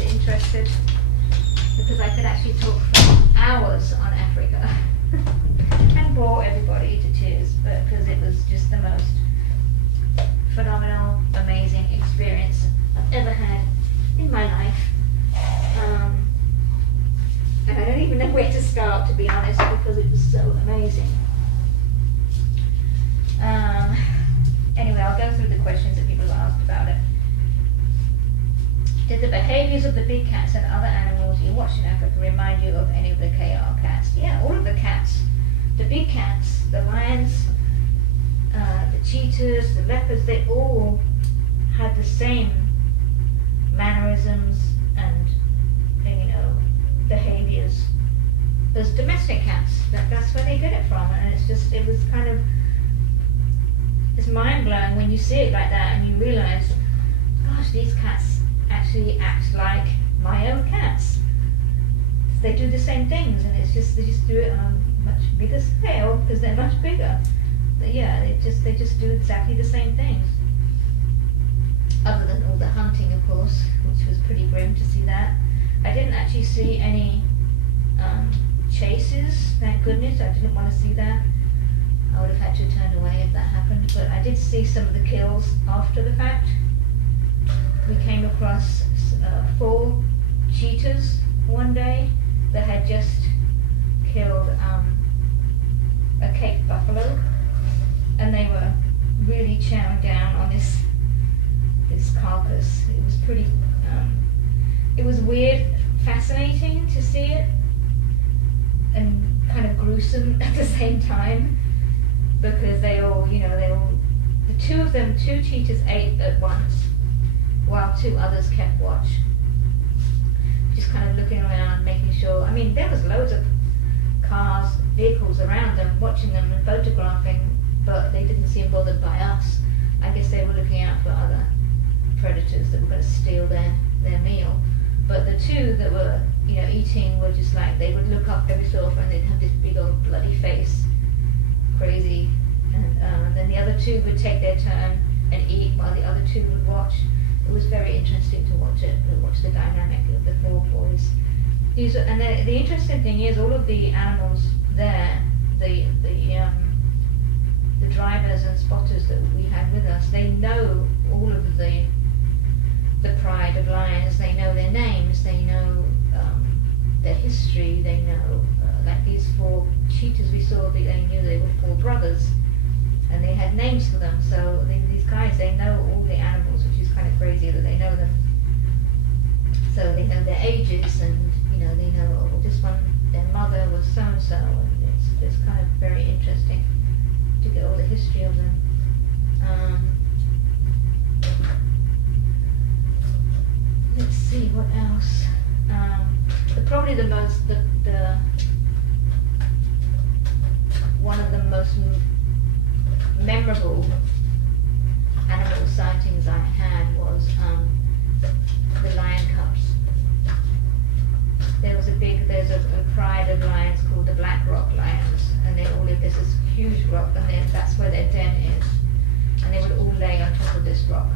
interested, because I could actually talk for hours on Africa and bore everybody to tears, but because it was just the most phenomenal, amazing experience I've ever had in my life. And I don't even know where to start, to be honest, because it was so amazing. Anyway, I'll go through the questions that people have asked about it. Did the behaviors of the big cats and other animals you watched in Africa remind you of any of the KR cats? Yeah, all of the cats. The big cats, the lions, the cheetahs, the leopards, they all had the same mannerisms and behaviors as domestic cats. That's where they get it from, and it was kind of, it's mind-blowing when you see it like that and you realise, gosh, these cats actually act like my own cats. They do the same things, and they just do it on a much bigger scale because they're much bigger. But yeah, they just do exactly the same things. Other than all the hunting, of course, which was pretty grim to see that. I didn't actually see any chases, thank goodness. I didn't want to see that. I would have had to turn away if that happened, but I did see some of the kills after the fact. We came across 4 cheetahs one day that had just killed a Cape buffalo, and they were really chowing down on this carcass. It was pretty, it was weird, fascinating to see it, and kind of gruesome at the same time, because they all, the 2 cheetahs ate at once, while 2 others kept watch. Just kind of looking around, making sure, there was loads of cars, vehicles around them, watching them and photographing, but they didn't seem bothered by us. I guess they were looking out for other predators that were going to steal their meal. But the 2 that were, eating were just like, they would look up every so often and they'd have this big old bloody face, crazy, and then the other 2 would take their turn and eat while the other 2 would watch. It was very interesting to watch the dynamic of the 4 boys. The interesting thing is, all of the animals there, the drivers and spotters that we had with us, they know all of the pride of lions. They know their names, they know their history, they know, like these 4 cheetahs we saw, they knew they were 4 brothers, and they had names for them. So these guys, they know all the animals, which is kind of crazy that they know them. So they know their ages, and they know, oh, this one, their mother was so and so, and it's kind of very interesting to get all the history of them. Let's see what else. Probably the most, one of the most memorable animal sightings I had was the lion cubs. There's a pride of lions called the Black Rock lions, and they all live, there's this huge rock, and that's where their den is, and they would all lay on top of this rock,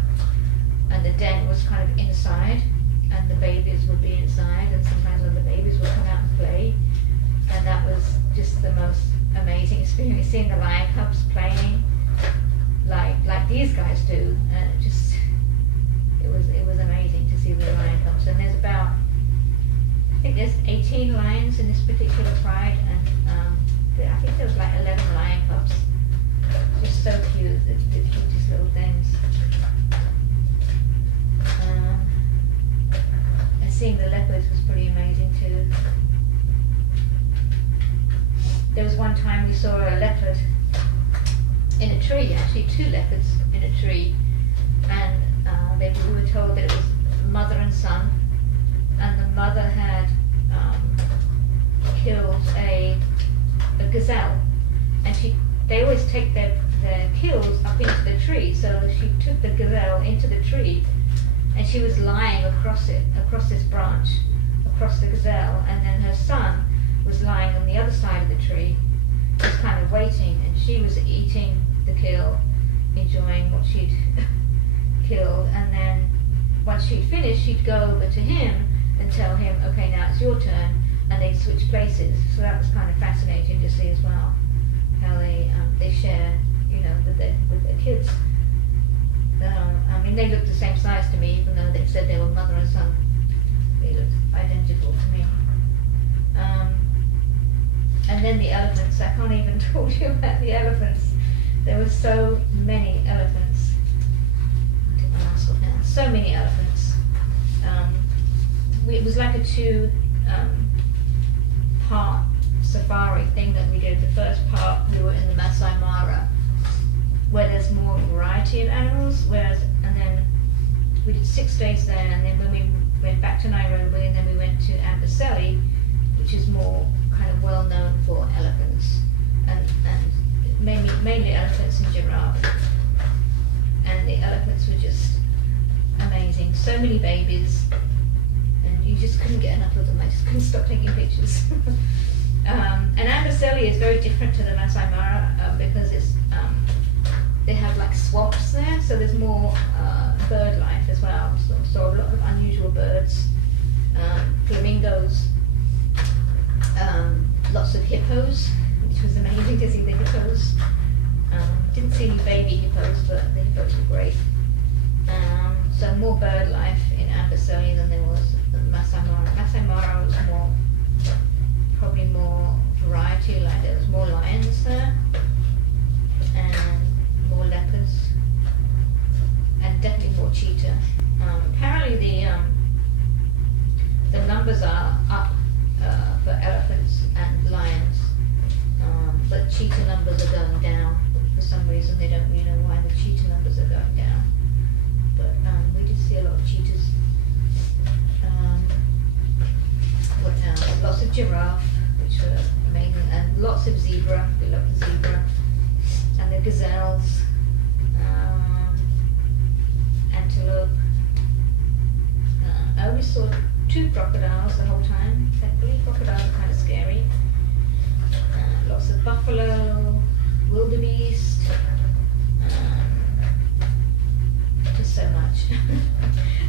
and the den was kind of inside, and the babies would be inside, and sometimes when the babies would come out and play, and that was just the most amazing experience, seeing the lion cubs playing like these guys do, and it was amazing to see the lion cubs. And there's about, I think there's 18 lions in this particular pride, and I think there was like 11 lion cubs. Just so cute, the cutest little things. And seeing the leopards was pretty amazing too. There was one time we saw a leopard in a tree, actually 2 leopards in a tree, and we were told that it was mother and son, and the mother had killed a gazelle, and they always take their kills up into the tree, so she took the gazelle into the tree, and she was lying across this branch, across the gazelle, and then her son was lying on the other side of the tree, just kind of waiting, and she was eating the kill, enjoying what she'd killed, and then once she'd finished, she'd go over to him and tell him, okay, now it's your turn, and they switch places. So that was kind of fascinating to see as well, how they share, you know, with their kids. I mean, they looked the same size to me, even though they said they were mother and son. They looked identical to me. And then the elephants. I can't even talk to you about the elephants. There were so many elephants. I'll take my mask off now. So many elephants. It was like a two-part safari thing that we did. The first part, we were in the Masai Mara, where there's more variety of animals, and then we did 6 days there, and then when we went back to Nairobi, and then we went to Amboseli, which is more kind of well known for elephants, and mainly elephants and giraffe. And the elephants were just amazing. So many babies, and you just couldn't get enough of them. I just couldn't stop taking pictures. And Amboseli is very different to the Masai Mara because it's they have like swamps there, so there's more bird life as well. So a lot of unusual birds, flamingos, lots of hippos, which was amazing to see the hippos. Didn't see any baby hippos, but the hippos were great. So more bird life in Amboseli than there was in Masai Mara. Masai Mara was probably more variety, like there was more lions there, and more leopards, and definitely more cheetah. Apparently the numbers are up for elephants and lions, but cheetah numbers are going down for some reason. They don't really know why the cheetah numbers are going down, but we did see a lot of cheetahs. What else? Lots of giraffe, which were amazing, and lots of zebra. We love the zebra, and the gazelles, antelope. I only saw 2 crocodiles the whole time. Thankfully, crocodiles are kind of scary. Lots of buffalo, wildebeest, just so much.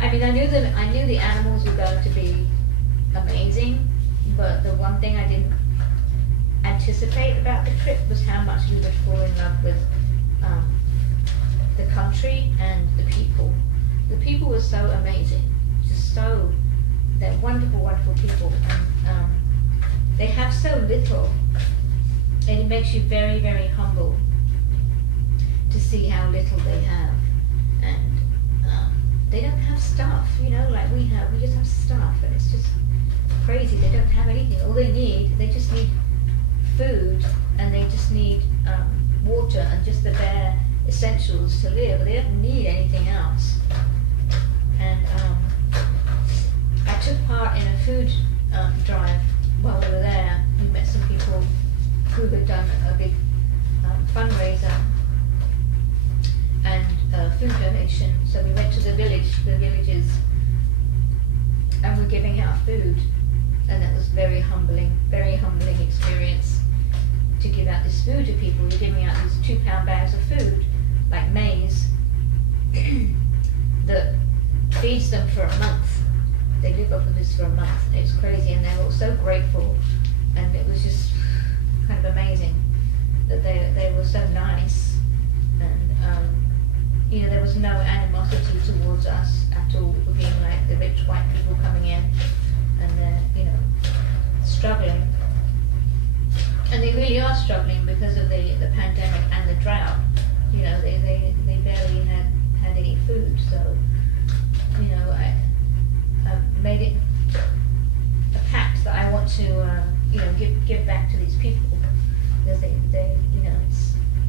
I mean, I knew the animals were going to be amazing, but the one thing I didn't anticipate about the trip was how much we would fall in love with the country and the people. The people were so amazing, they're wonderful, wonderful people, and they have so little, and it makes you very, very humble to see how little they have. And they don't have stuff, you know, like we have. We just have stuff, and it's just crazy. They don't have anything. All they just need food, and they just need water and just the bare essentials to live. They don't need anything else. And I took part in a food drive while we were there. We met some people who had done a big fundraiser and food donation. So we went to the villages, and we're giving out food. And that was very humbling experience to give out this food to people. We're giving out these 2-pound bags of food, like maize, that feeds them for a month. They live off of this for a month. It's crazy, and they were all so grateful, and it was just kind of amazing that they were so nice, and you know, there was no animosity towards us at all for being like the rich white people coming in, and they're, you know, struggling. And they really are struggling because of the pandemic and the drought. You know, they barely had any food. So, you know, I made it a pact that I want to, you know, give back to these people, because they you know,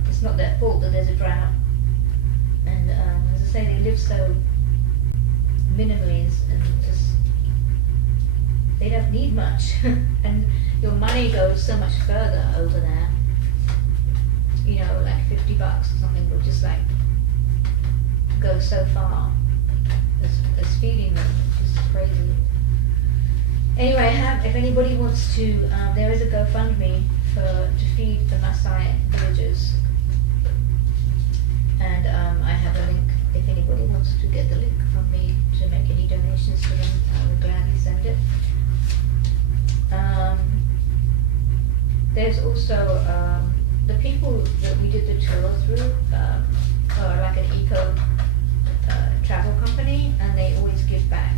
it's not their fault that there's a drought. And as I say, they live so minimally, and just they don't need much. And your money goes so much further over there. You know, like $50 or something will just like go so far as feeding them. It's just crazy. Anyway, if anybody wants to, there is a GoFundMe to feed the Maasai villagers, and I have a link if anybody wants to get the link from me to make any donations to them. I will gladly send it. also the people that we did the tour through are like an eco travel company, and they always give back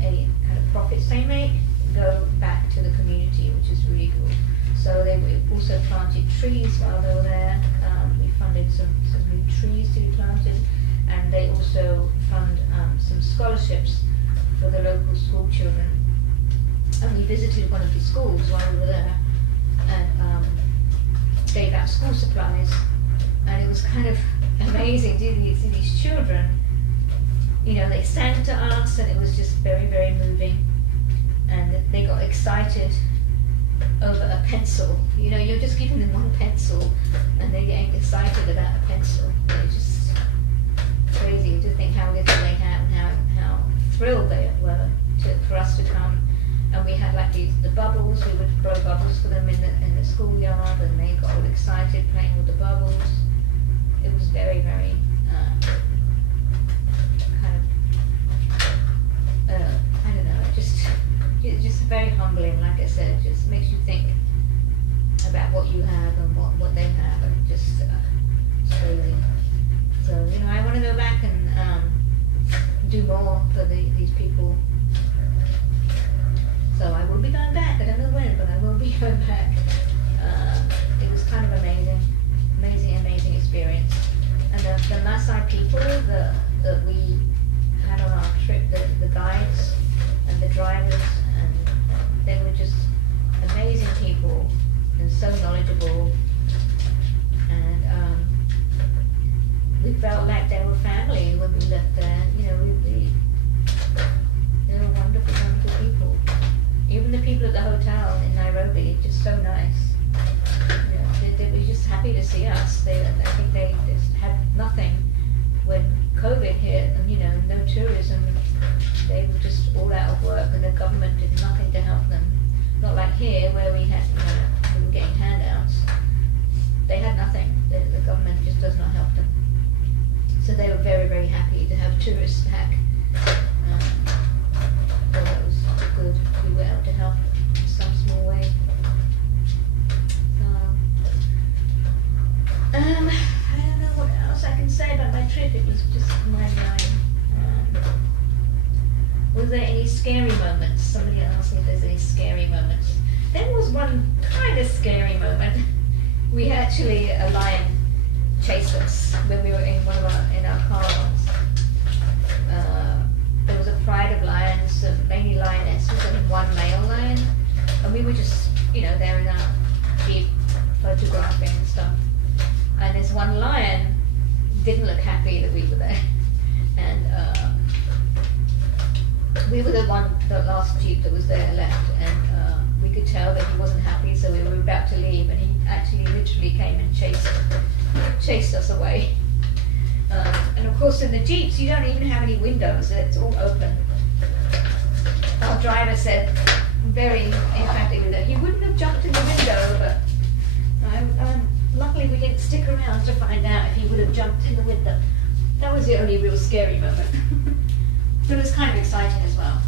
any kind of profits they make go back to the community, which is really cool. So they also planted trees while they were there. We funded some new trees to be planted, and they also fund some scholarships for the local school children. And we visited one of the schools while we were there, and gave out school supplies. And it was kind of amazing to see these children. You know, they sang to us, and it was just very, very moving. And they got excited over a pencil. You know, you're just giving them one pencil, and they're getting excited about a pencil. It's just crazy to think how little they have and how thrilled they were for us to come. And we had like the bubbles. We would blow bubbles for them in the schoolyard, and they got all excited playing with the bubbles. It was very, very kind of I don't know. It's just very humbling. Like I said, it just makes you think about what you have and what they have, and just it's crazy. So you know, I want to go back and do more for these people. So I will be going back. I don't know when, but I will be going back. It was kind of amazing experience. And the Maasai people that we had on our trip, the guides and the drivers, and they were just amazing people and so knowledgeable. And we felt like they were family when we left there. You know, they were wonderful, wonderful people. Even the people at the hotel in Nairobi, just so nice. You know, they were just happy to see us. I think they just had nothing when COVID hit, and you know, no tourism. They were just all out of work, and the government did nothing to help them. Not like here, where we had, you know, we were getting handouts. They had nothing. The government just does not help them. So they were very, very happy to have tourists back. So that was good. We were able to help in some small way. I don't know what else I can say about my trip. It was just mind-blowing. Was there any scary moments? Somebody asked me if there's any scary moments. There was one kind of scary moment. We actually, a lion chased us when we were in our car once. There was a pride of lions, mainly lionesses, and one male lion. And we were just, you know, there in our Jeep photographing and stuff. And this one lion didn't look happy that we were there. And we were the last Jeep that was there left. And we could tell that he wasn't happy, so we were about to leave. And he actually literally came and chased us away. And of course in the Jeeps you don't even have any windows, it's all open. Our driver said very emphatically that he wouldn't have jumped in the window, but luckily we didn't stick around to find out if he would have jumped in the window. That was the only real scary moment. But it was kind of exciting as well.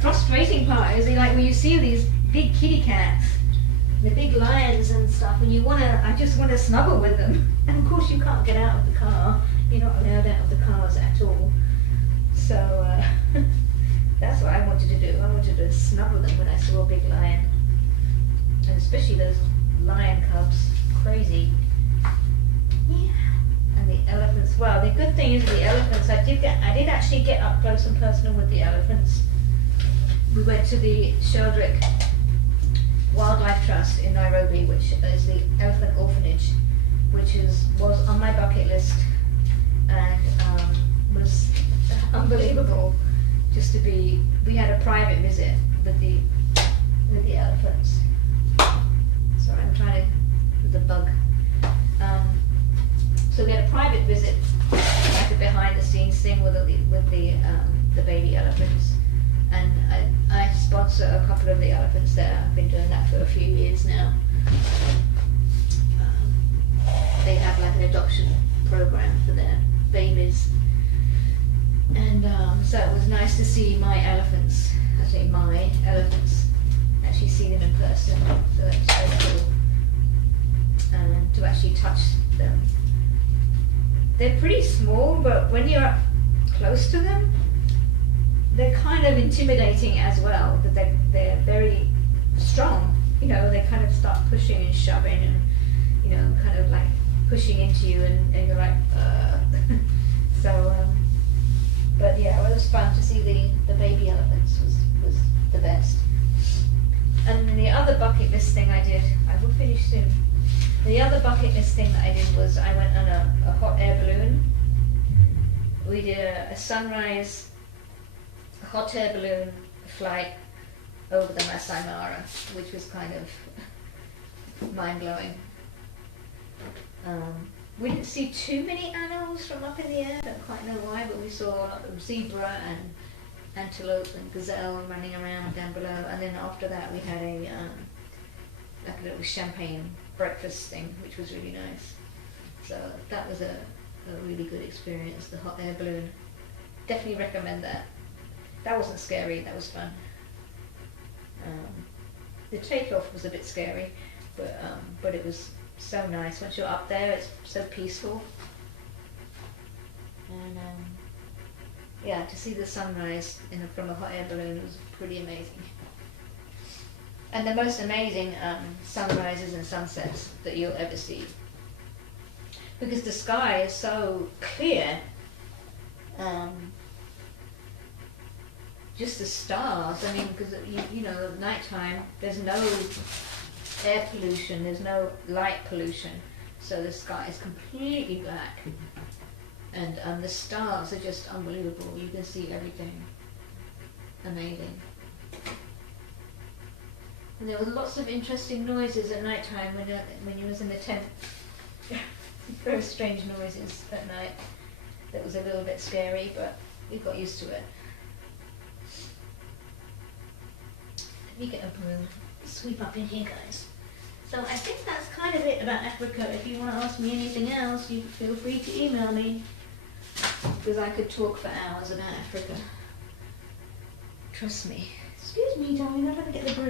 Frustrating part is like when you see these big kitty cats, the big lions and stuff, and I just want to snuggle with them. And of course you can't get out of the car. You're not allowed out of the cars at all. So that's what I wanted to do. I wanted to snuggle them when I saw a big lion. And especially those lion cubs. Crazy. Yeah. And the elephants. Well, the good thing is the elephants, I did actually get up close and personal with the elephants. We went to the Sheldrick Wildlife Trust in Nairobi, which is the Elephant Orphanage, which was on my bucket list, and was unbelievable just to be. We had a private visit with the elephants. Sorry, I'm trying to with the bug. So we had a private visit, like a behind the scenes thing with the baby elephants. And I sponsor a couple of the elephants there. I've been doing that for a few years now. they have like an adoption program for their babies. And so it was nice to see my elephants, actually see them in person. So that's very cool. And to actually touch them. They're pretty small, but when you're up close to them, they're kind of intimidating as well, because they're very strong. You know, they kind of start pushing and shoving and, you know, kind of like pushing into you, and you're like, So, but yeah, it was fun to see the baby elephants was the best. And then the other bucket list thing I did, I will finish soon. The other bucket list thing that I did was I went on a hot air balloon. We did a sunrise hot air balloon flight over the Masai Mara, which was kind of mind-blowing. We didn't see too many animals from up in the air, don't quite know why, but we saw a lot of zebra and antelope and gazelle running around down below, and then after that we had like a little champagne breakfast thing, which was really nice. So that was a really good experience, the hot air balloon. Definitely recommend that. That wasn't scary, that was fun. The takeoff was a bit scary, but it was so nice. Once you're up there, it's so peaceful. And yeah, to see the sunrise from a hot air balloon was pretty amazing. And the most amazing sunrises and sunsets that you'll ever see. Because the sky is so clear. Just the stars, I mean, because you know, at night time there's no air pollution, there's no light pollution, so the sky is completely black, and the stars are just unbelievable. You can see everything. Amazing. And there were lots of interesting noises at night time when you was in the tent. Very strange noises at night. That was a little bit scary, but we got used to it. Let me get a broom, sweep up in here, guys. So I think that's kind of it about Africa. If you want to ask me anything else, you feel free to email me, because I could talk for hours about Africa. Trust me. Excuse me, darling, I'm going to get the broom.